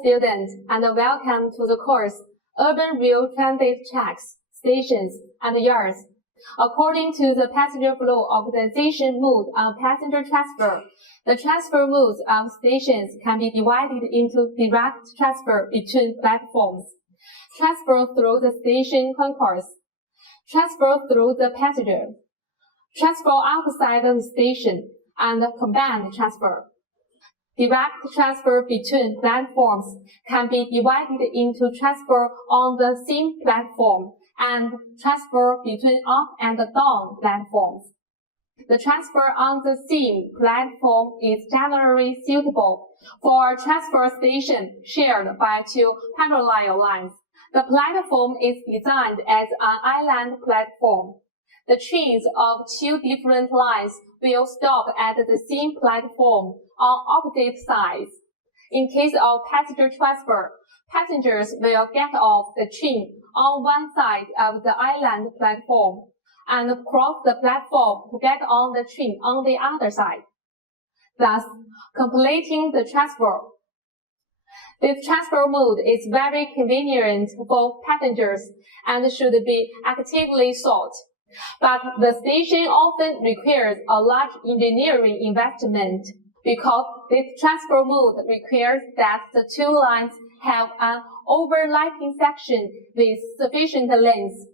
students, and welcome to the course Urban Rail Transit Tracks, Stations, and Yards. According to the passenger flow organization mode of passenger transfer, the transfer modes of stations can be divided into direct transfer between platforms, transfer through the station concourse, transfer through the passenger, transfer outside the station, and combined transfer. Direct transfer between platforms can be divided into transfer on the same platform and transfer between up and down platforms. The transfer on the same platform is generally suitable for a transfer station shared by two parallel lines. The platform is designed as an island platform. The trains of two different lines will stop at the same platform on opposite sides. In case of passenger transfer, passengers will get off the train on one side of the island platform and cross the platform to get on the train on the other side, thus completing the transfer. This transfer mode is very convenient for passengers and should be actively sought. But the station often requires a large engineering investment because this transfer mode requires that the two lines have an overlapping section with sufficient length.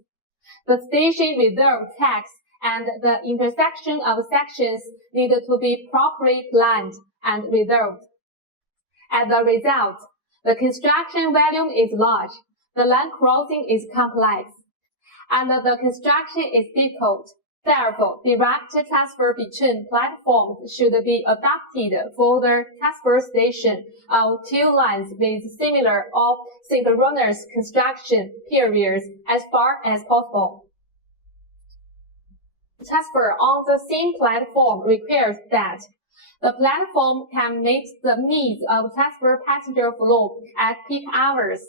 The station reserve tracks and the intersection of sections need to be properly planned and reserved. As a result, the construction volume is large, the line crossing is complex, and the construction is difficult. Therefore, direct transfer between platforms should be adopted for the transfer station of two lines with similar or synchronous construction periods as far as possible. Transfer on the same platform requires that the platform can meet the needs of transfer passenger flow at peak hours.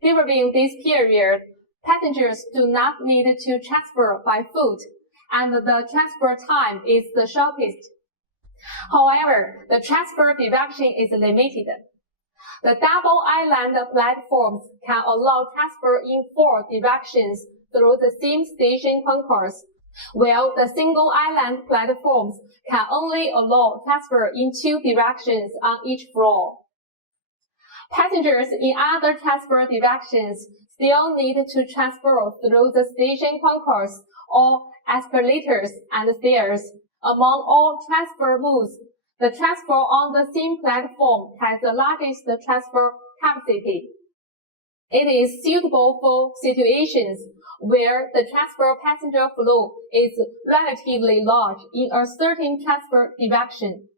During this period, passengers do not need to transfer by foot, and the transfer time is the shortest. However, the transfer direction is limited. The double island platforms can allow transfer in 4 directions through the same station concourse, while the single island platforms can only allow transfer in 2 directions on each floor. Passengers in other transfer directions still need to transfer through the station concourse or escalators and stairs. Among all transfer modes, the transfer on the same platform has the largest transfer capacity. It is suitable for situations where the transfer passenger flow is relatively large in a certain transfer direction.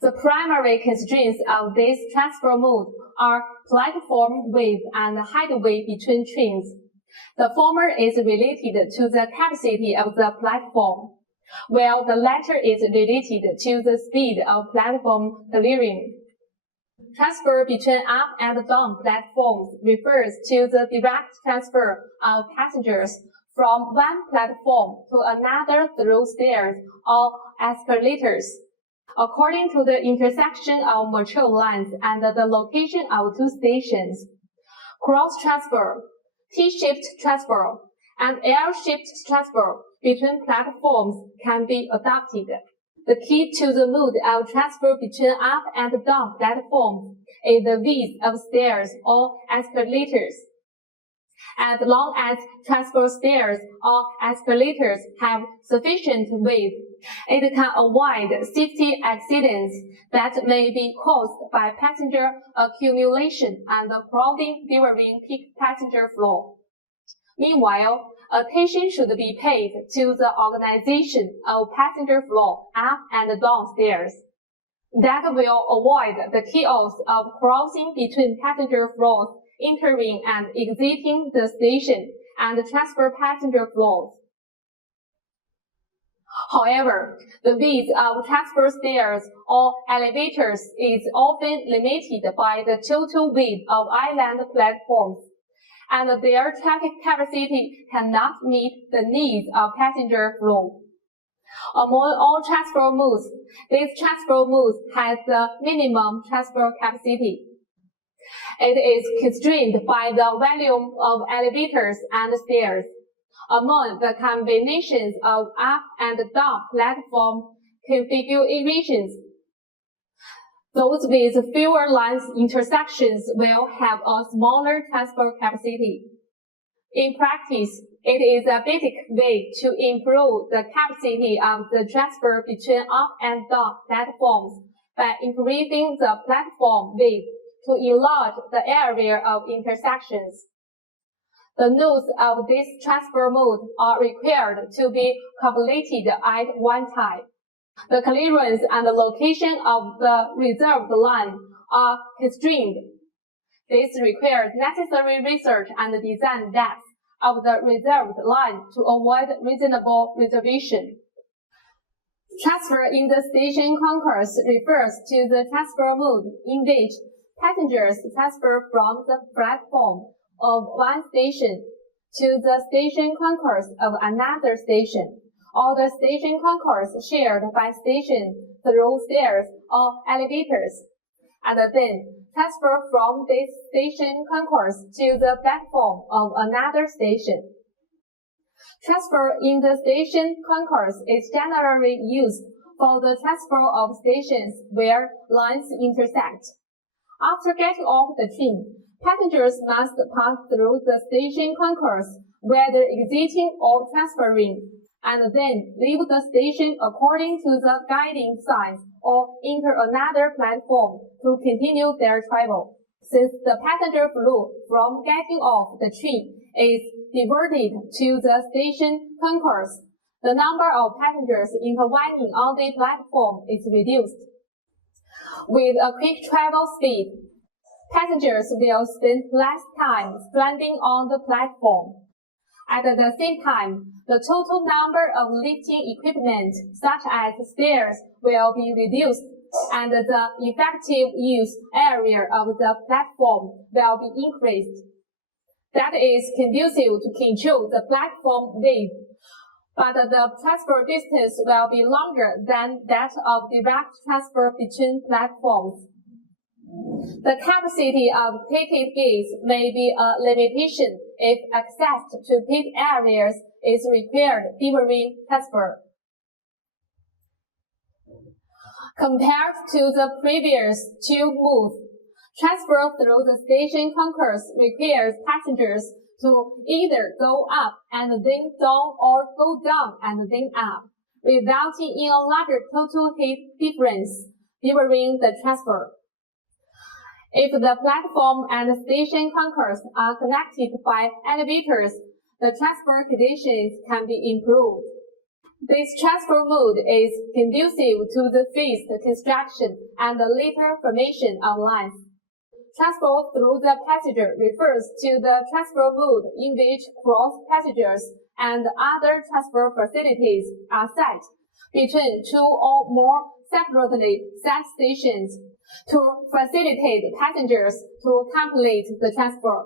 The primary constraints of this transfer mode are platform width and height between trains. The former is related to the capacity of the platform, while the latter is related to the speed of platform clearing. Transfer between up and down platforms refers to the direct transfer of passengers from one platform to another through stairs or escalators. According to the intersection of mature lines and the location of 2 stations, cross-transfer, T-shaped transfer, and L-shaped transfer between platforms can be adopted. The key to the mode of transfer between up and down platforms is the width of stairs or escalators. As long as transfer stairs or escalators have sufficient width, it can avoid safety accidents that may be caused by passenger accumulation and crowding during peak passenger flow. Meanwhile, attention should be paid to the organization of passenger flow up and down stairs. That will avoid the chaos of crossing between passenger flows entering and exiting the station and transfer passenger flows. However, the width of transfer stairs or elevators is often limited by the total width of island platforms, and their traffic capacity cannot meet the needs of passenger flow. Among all transfer modes, this transfer mode has the minimum transfer capacity. It is constrained by the volume of elevators and stairs. Among the combinations of up and down platform configurations, those with fewer line intersections will have a smaller transfer capacity. In practice, it is a basic way to improve the capacity of the transfer between up and down platforms by increasing the platform width to enlarge the area of intersections. The nodes of this transfer mode are required to be completed at one time. The clearance and the location of the reserved line are constrained. This requires necessary research and design depth of the reserved line to avoid reasonable reservation. Transfer in the station concourse refers to the transfer mode in which passengers transfer from the platform of one station to the station concourse of another station, or the station concourse shared by stations through stairs or elevators, and then transfer from this station concourse to the platform of another station. Transfer in the station concourse is generally used for the transfer of stations where lines intersect. After getting off the train, passengers must pass through the station concourse, whether exiting or transferring, and then leave the station according to the guiding signs or enter another platform to continue their travel. Since the passenger flow from getting off the train is diverted to the station concourse, the number of passengers intervening on the platform is reduced. With a quick travel speed, passengers will spend less time stranding on the platform. At the same time, the total number of lifting equipment, such as stairs, will be reduced, and the effective use area of the platform will be increased. That is conducive to control the platform width, but the transfer distance will be longer than that of direct transfer between platforms. The capacity of ticket gates may be a limitation if access to pit areas is required during transfer. Compared to the previous two modes, transfer through the station concourse requires passengers to either go up and then down or go down and then up, resulting in a larger total heat difference during the transfer. If the platform and the station concourse are connected by elevators, the transfer conditions can be improved. This transfer mode is conducive to the phased construction and the later formation of lines. Transport through the passenger refers to the transfer mode in which cross passengers and other transfer facilities are set between two or more separately set stations to facilitate passengers to complete the transfer.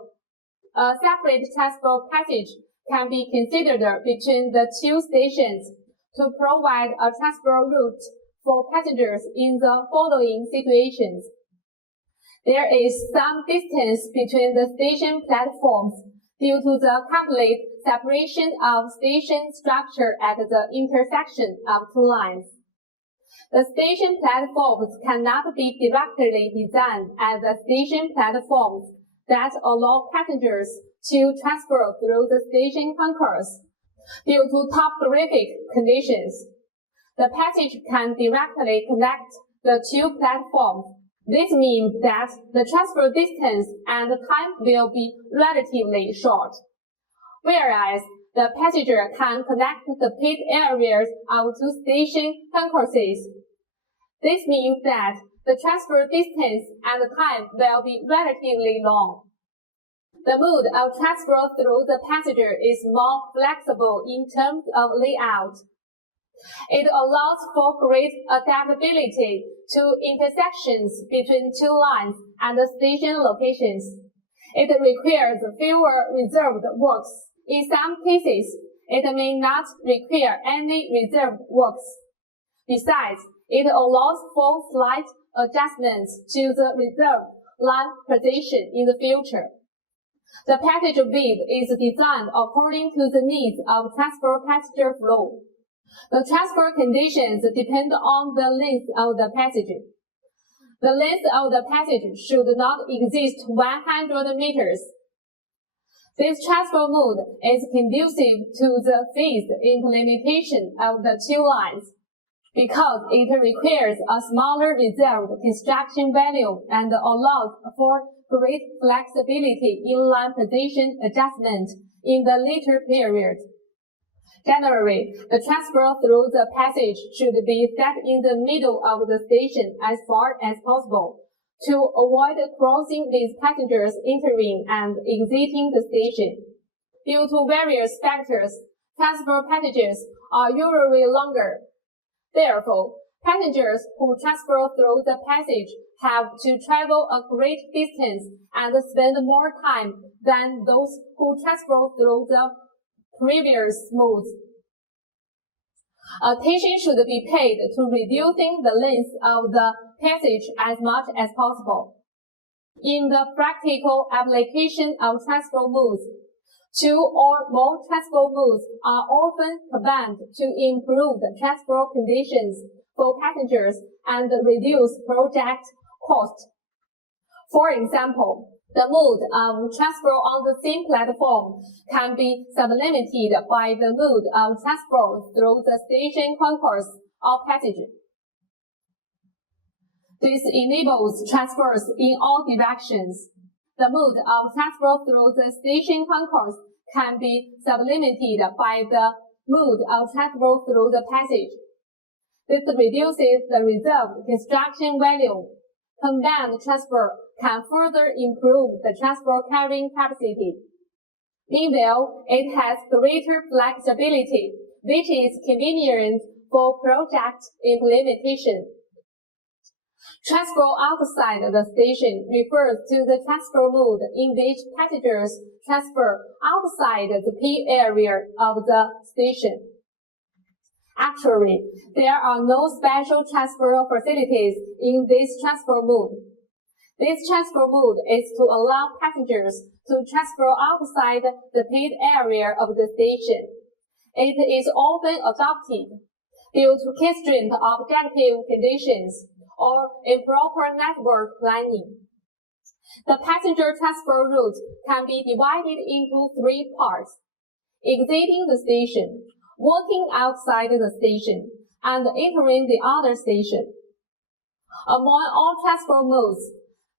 A separate transfer passage can be considered between the two stations to provide a transfer route for passengers in the following situations. There is some distance between the station platforms due to the complete separation of station structure at the intersection of two lines. The station platforms cannot be directly designed as the station platforms that allow passengers to transfer through the station concourse. Due to topographic conditions, the passage can directly connect the two platforms. This means that the transfer distance and time will be relatively short, whereas the passenger can connect the pit areas of two station concourses. This means that the transfer distance and time will be relatively long. The mode of transfer through the passenger is more flexible in terms of layout. It allows for great adaptability to intersections between two lines and station locations. It requires fewer reserved works. In some cases, it may not require any reserved works. Besides, it allows for slight adjustments to the reserved line position in the future. The passage width is designed according to the needs of transport passenger flow. The transport conditions depend on the length of the passage. The length of the passage should not exceed 100 meters. This transport mode is conducive to the phased implementation of the two lines because it requires a smaller reserved construction volume and allows for great flexibility in line position adjustment in the later period. Generally, the transport through the passage should be set in the middle of the station as far as possible to avoid crossing with passengers entering and exiting the station. Due to various factors, transport passages are usually longer. Therefore, passengers who transport through the passage have to travel a great distance and spend more time than those who transport through the previous modes. Attention should be paid to reducing the length of the passage as much as possible. In the practical application of transport modes, two or more transport modes are often combined to improve the transport conditions for passengers and reduce project cost. For example, the mode of transport on the same platform can be sublimated by the mode of transport through the station concourse or passage. This enables transfers in all directions. The mode of transport through the station concourse can be sublimated by the mode of transport through the passage. This reduces the reserved construction volume. Combined transfer can further improve the transport carrying capacity. Meanwhile, it has greater flexibility, which is convenient for project implementation. Transfer outside the station refers to the transfer mode in which passengers transfer outside the pay area of the station. Actually, there are no special transfer facilities in this transfer mode. This transfer mode is to allow passengers to transfer outside the paid area of the station. It is often adopted due to constrained objective conditions or improper network planning. The passenger transfer route can be divided into three parts: exiting the station, walking outside the station, and entering the other station. Among all transport modes,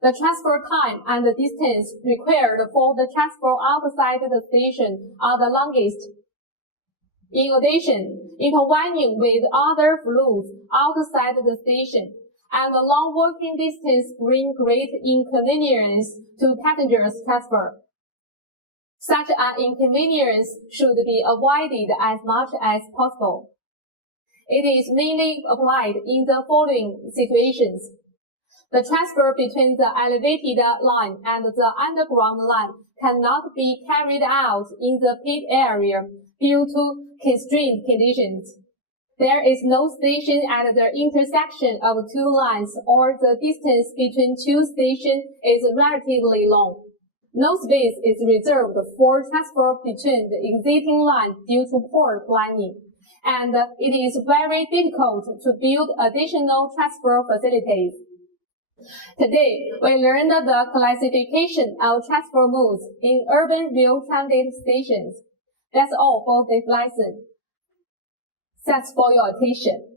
the transfer time and the distance required for the transfer outside the station are the longest. In addition, intertwining with other flows outside the station and the long walking distance bring great inconvenience to passengers' transfer. Such an inconvenience should be avoided as much as possible. It is mainly applied in the following situations. The transfer between the elevated line and the underground line cannot be carried out in the pit area due to constrained conditions. There is no station at the intersection of two lines, or the distance between two stations is relatively long. No space is reserved for transfer between the exiting lines due to poor planning, and it is very difficult to build additional transfer facilities. Today, we learned the classification of transfer modes in urban rail transit stations. That's all for this lesson. Thanks for your attention.